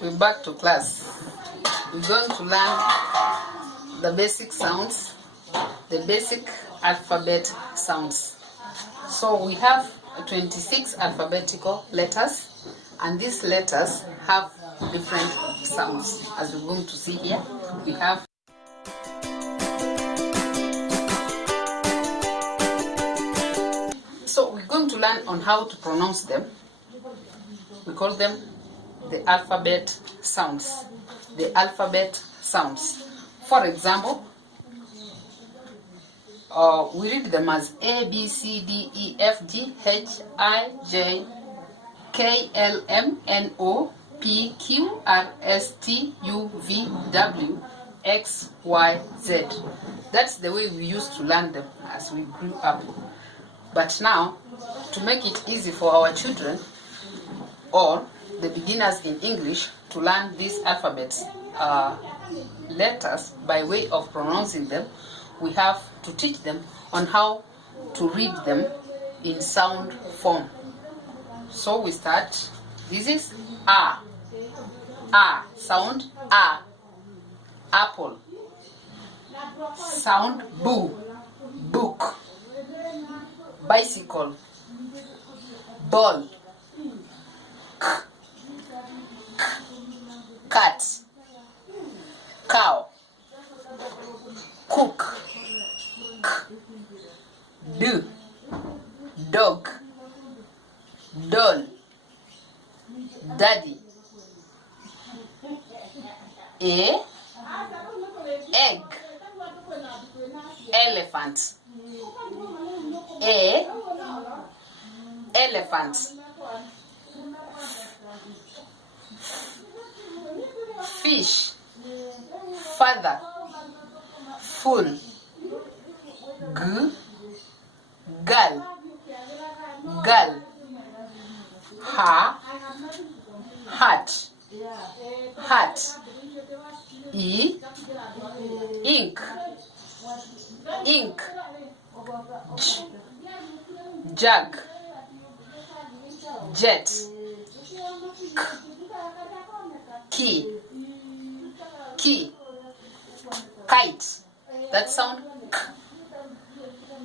We're back to class. We're going to learn the basic sounds, the basic alphabet sounds. So we have 26 alphabetical letters, and these letters have different sounds. As we're going to see here, we have so we're going to learn on how to pronounce them. We call them the alphabet sounds. The alphabet sounds. For example, we read them as A, B, C, D, E, F, G, H, I, J, K, L, M, N, O, P, Q, R, S, T, U, V, W, X, Y, Z. That's the way we used to learn them as we grew up. But now, to make it easy for our children or the beginners in English to learn these alphabets letters by way of pronouncing them, we have to teach them on how to read them in sound form. So we start. This is A. A. Sound A. Apple. Sound Boo. Book. Bicycle. Ball. Cat. Cow. Cook. Do. Dog. Doll. Daddy. A. Egg. Elephant. A. Elephant. Fish. Father. Full. G. Girl. Girl. Ha. Hat. Hat. E. Ink. Ink. J. Jug. Jet. K. Key. Key. Kite. That sound K.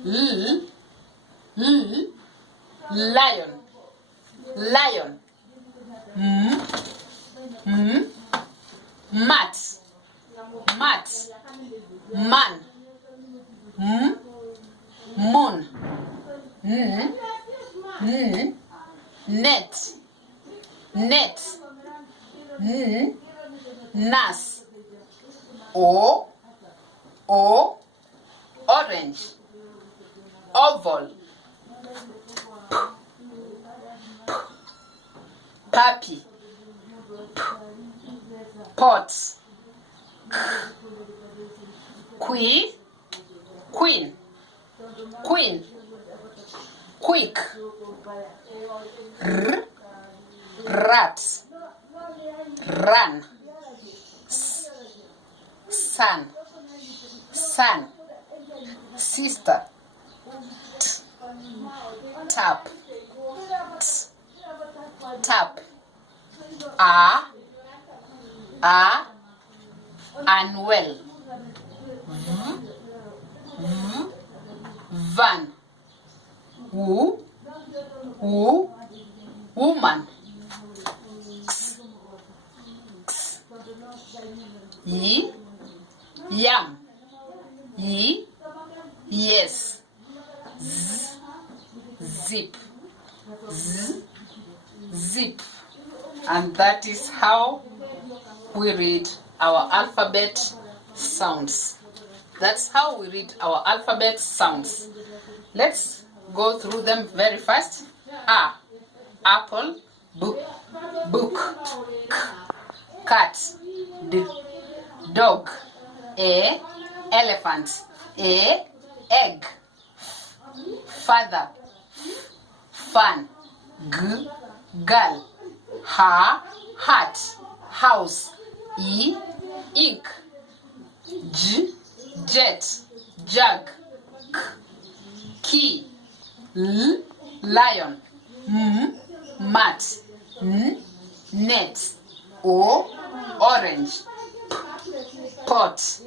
L. L. Lion. Lion. M. M. Mat. Mat. Man. M. Moon. N. N. Net. Net. N. Nas. O. O. Orange. Oval. P. P. Puppy. P. Pot. Queen. Queen. Queen. Quick. R. Rat. Run. S. Sun. Sun. Sister. T. Tap. T. Tap. A. Unwell. V. V. Van. Woo. Woo. Woman. X. X. Y. Yam. Y. Yes. Z. Zip. Z. Zip. And that is how we read our alphabet sounds. That's how we read our alphabet sounds. Let's go through them very fast. A. Apple. Book. Book. K. Cat. D. Dog. A. Elephant. A. Egg. Father. Fun. G. Girl. Ha. Hat. House. E. Ink. J. Jet. Jug. K. Key. L. Lion. M. Mat. N. Net. O, orange. Pot,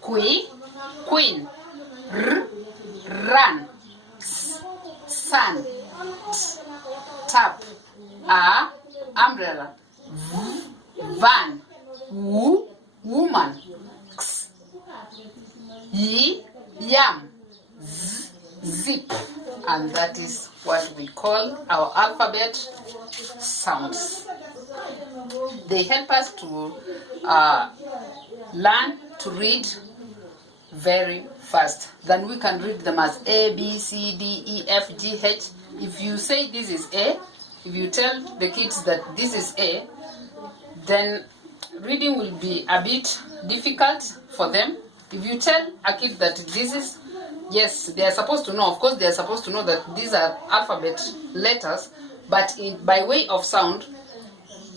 queen. R, run. S, sun. T, tap. A, umbrella. V, van. W, woman. X, y, yam. Z, zip. And that is what we call our alphabet sounds. They help us to learn to read very fast. Then we can read them as A, B, C, D, E, F, G, H. If you say this is A, if you tell the kids that this is A, then reading will be a bit difficult for them. If you tell a kid that this is, yes, they are supposed to know. Of course, they are supposed to know that these are alphabet letters, but by way of sound,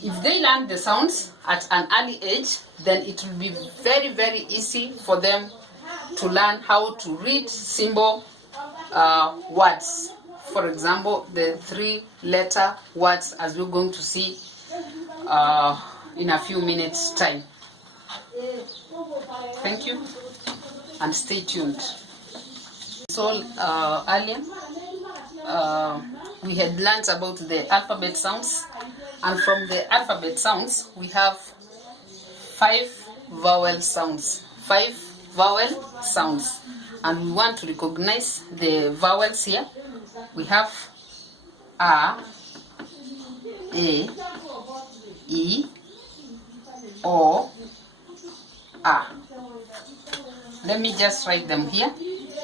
if they learn the sounds at an early age, then it will be very, very easy for them to learn how to read simple words. For example, the 3-letter words, as we're going to see in a few minutes' time. Thank you, and stay tuned. So earlier, we had learned about the alphabet sounds, and from the alphabet sounds, we have 5 vowel sounds. 5 vowel sounds, and we want to recognize the vowels here. We have A, E, O, A. Let me just write them here.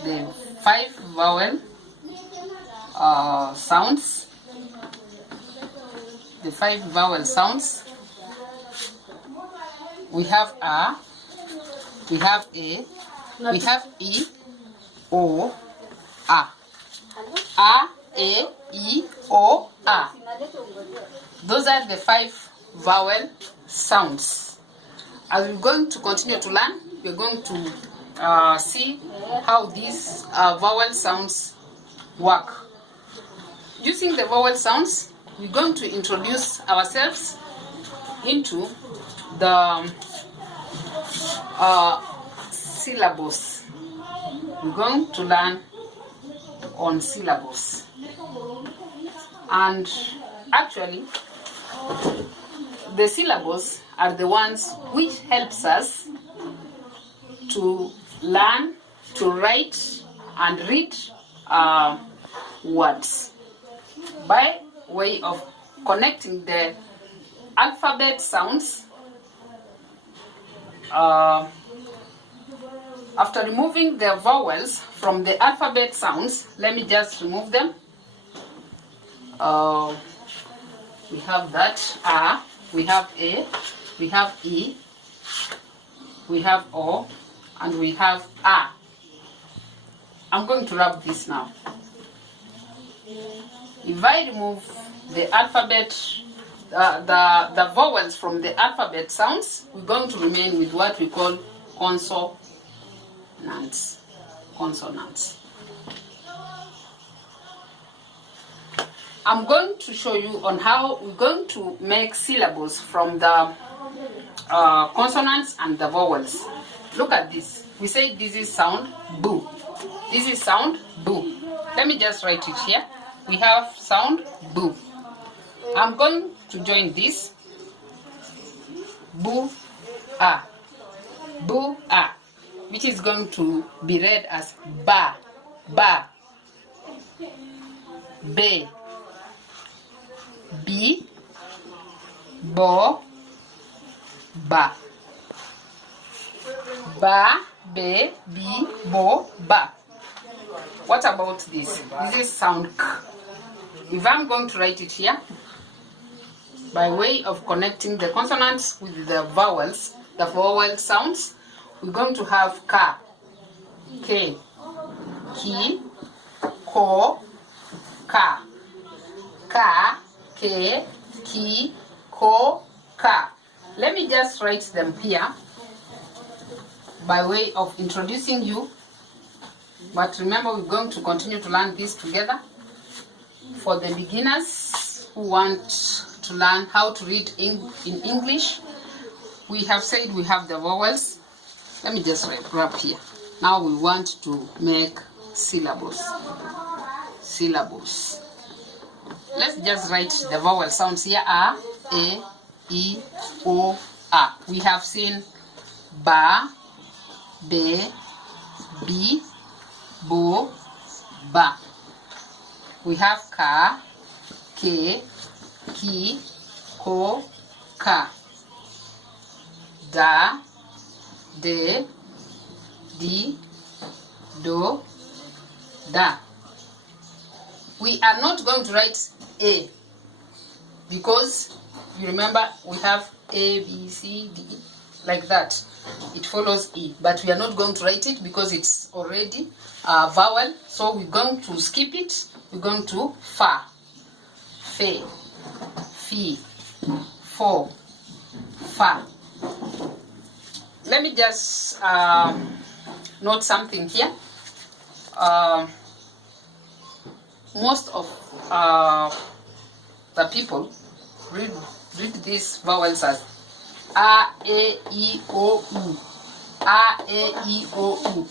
The 5 vowel sounds. The 5 vowel sounds. We have A, we have A, we have E, O, A. A, E, O, A. Those are the 5 vowel sounds. As we're going to continue to learn, we're going to see how these vowel sounds work. Using the vowel sounds, we're going to introduce ourselves into the syllables. We're going to learn on syllables. And actually, the syllables are the ones which helps us to learn to write and read words by way of connecting the alphabet sounds. After removing the vowels from the alphabet sounds, let me just remove them. We have that A, we have A, we have E, we have O, and we have A. I'm going to rub this now. If I remove the alphabet, the vowels from the alphabet sounds, we're going to remain with what we call consonants. Consonants. I'm going to show you on how we're going to make syllables from the consonants and the vowels. Look at this. We say this is sound boo. This is sound boo. Let me just write it here. We have sound boo. I'm going to join this. Boo ah. Boo ah. Which is going to be read as ba. Ba. Be. Bi. Bo. Ba. Ba. Be. Bi. Bo. Ba. What about this? This is sound k. If I'm going to write it here, by way of connecting the consonants with the vowels, the vowel sounds, we're going to have ka, ke, ki, ko, ka. Ka, ke, ki, ko, ka. Let me just write them here by way of introducing you. But remember, we're going to continue to learn this together. For the beginners who want to learn how to read in English. We have said we have the vowels. Let me just wrap here. Now we want to make syllables. Syllables. Let's just write the vowel sounds here. A, E, O, A. We have seen ba, be, bi, bo, ba. We have ka, ke, ki, ko, ka. Da, de, di, do, da. We are not going to write A because you remember we have A, B, C, D, like that. It follows E, but we are not going to write it because it's already a vowel. So we're going to skip it. We're going to fa, fe, fi, fo, fa. Let me just note something here. Most of the people read these vowels as A, E, O, U. A, E, O, U.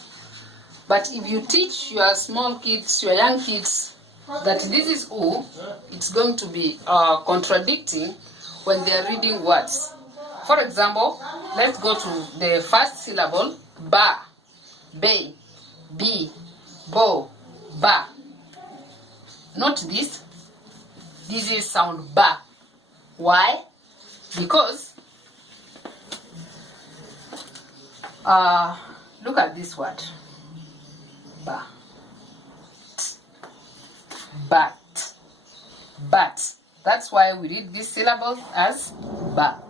But if you teach your small kids, your young kids, that this is U, it's going to be contradicting when they are reading words. For example, let's go to the first syllable, ba, be, bi, bo, ba. Note this. This is sound ba. Why? Because look at this word. Ba. But. But. That's why we read this syllable as ba.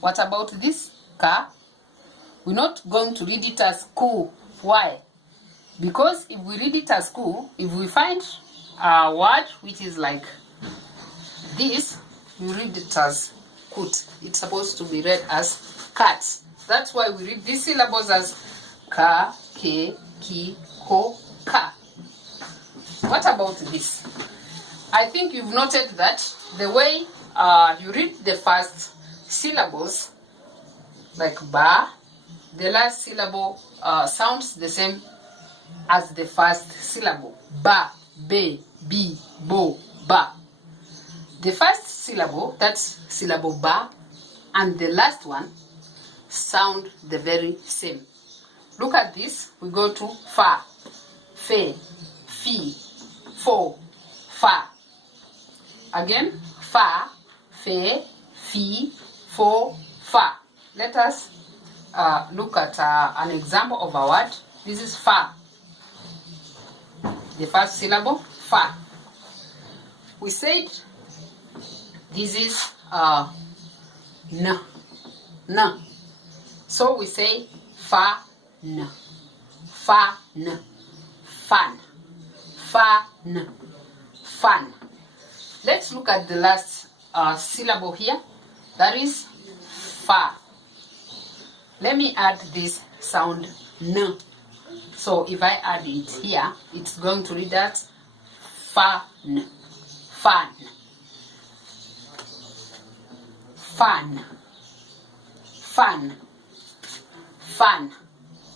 What about this? Ka. We're not going to read it as ku. Why? Because if we read it as ku, if we find a word which is like this, we read it as kut. It's supposed to be read as cat. That's why we read these syllables as ka, ke, ki, ko, ka. What about this? I think you've noted that the way you read the first syllables, like ba, the last syllable sounds the same as the first syllable. Ba, be, bi, bo, ba. The first syllable, that's syllable ba, and the last one sound the very same. Look at this. We go to fa, fe, fi, fo, fa. Again, fa, fe, fi, fo, fa. Let us look at an example of a word. This is fa. The first syllable, fa. We said this is n. N. So we say fa, n. Fa, n. Fan. Fa, n. Fan. Let's look at the last syllable here. That is fa. Let me add this sound n. So if I add it here, it's going to read that fan. Fan. Fan. Fan. Fan.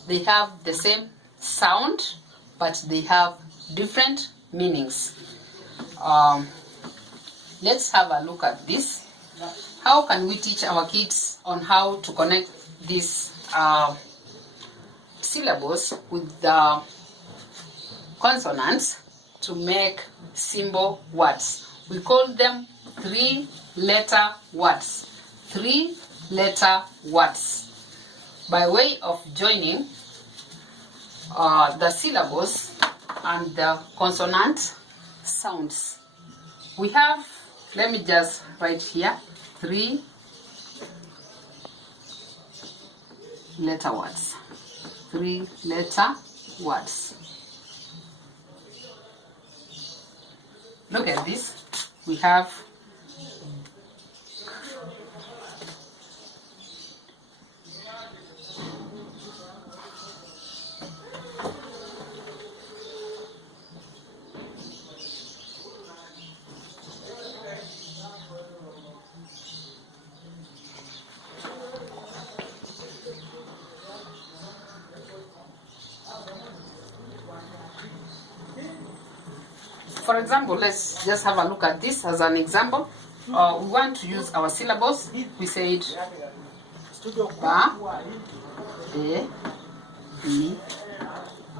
They have the same sound, but they have different meanings. Let's have a look at this. How can we teach our kids on how to connect these syllables with the consonants to make symbol words? We call them 3-letter words. 3-letter words. By way of joining the syllables and the consonant sounds. We have, let me just write here, 3-letter words. 3-letter words. Look at this. We have For example, let's just have a look at this as an example. We want to use our syllables. We said ba, be, bi,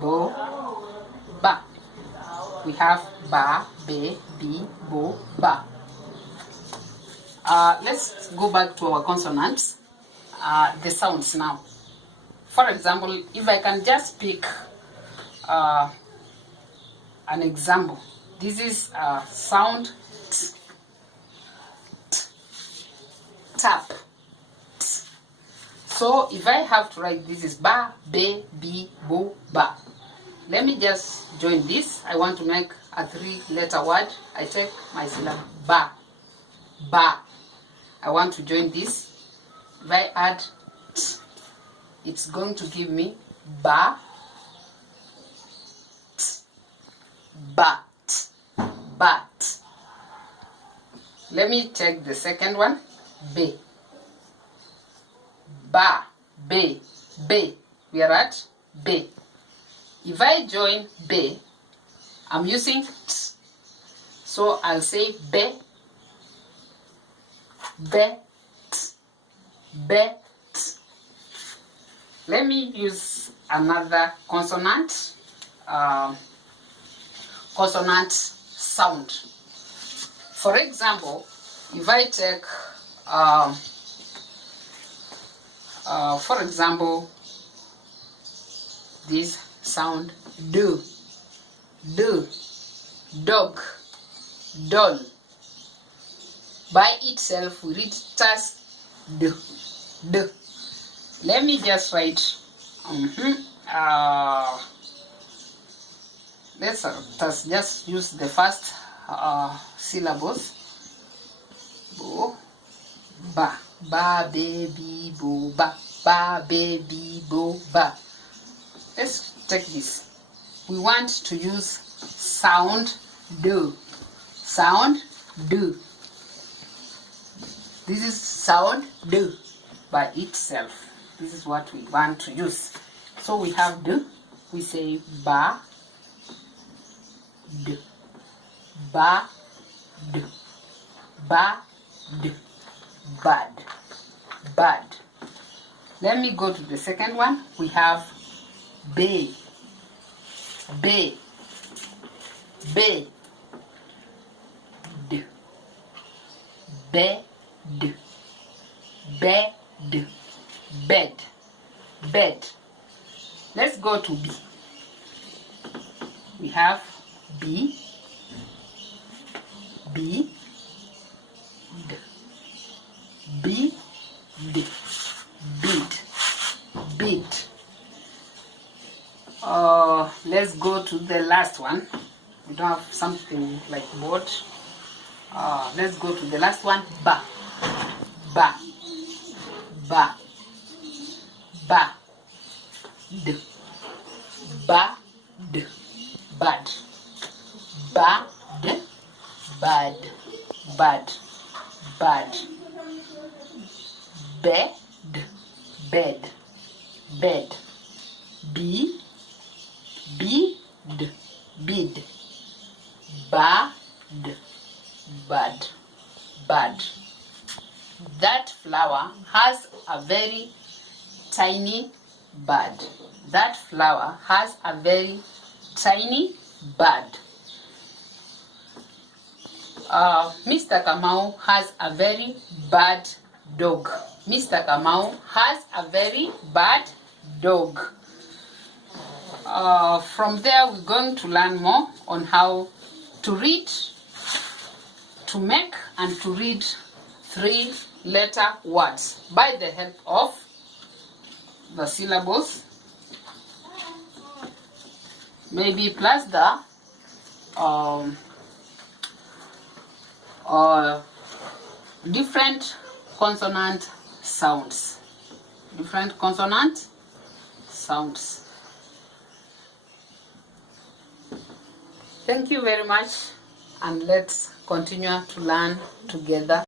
bo, ba. We have ba, be, bi, bo, ba. Let's go back to our consonants, the sounds now. For example, if I can just pick an example. This is sound t, t, tap. T. So if I have to write, this is ba, be, bi, bo, ba. Let me just join this. I want to make a 3-letter word. I take my syllable ba, ba. I want to join this. If I add t, it's going to give me ba, t, bat, bat. Let me take the second one, be, ba, be, be. We are at be. If I join be, I'm using t, so I'll say be, be, t, be, t. Let me use another consonant, consonant sound. For example, if I take, for example, this sound do, do, dog, doll. By itself, we read tas, do, do. Let me just write, let's just use the first syllables. Bo, ba, ba, baby, bo, ba, ba, baby, bo, ba. Let's take this. We want to use sound do. Sound do. This is sound do by itself. This is what we want to use. So we have do. We say ba, do, ba, do, ba, do, bad, bad. Let me go to the second one. We have be, be, be, do, be, do, bed, bed, bed. Let's go to B. We have B, B, D, B, D, beat, beat. Let's go to the last one. We don't have something like board. Let's go to the last one. Ba, ba, ba, ba, d, ba, d, bad, ba, d, bad, bad, bad, bed, bed, bed, b, bid, bid, bad, bad, bad. That flower has a very tiny bud. That flower has a very tiny bud. Mr. Kamau has a very bad dog. Mr. Kamau has a very bad dog. From there, we're going to learn more on how to read, to make and to read 3-letter words by the help of the syllables, maybe plus the different consonant sounds. Different consonant sounds. Thank you very much, and let's continue to learn together.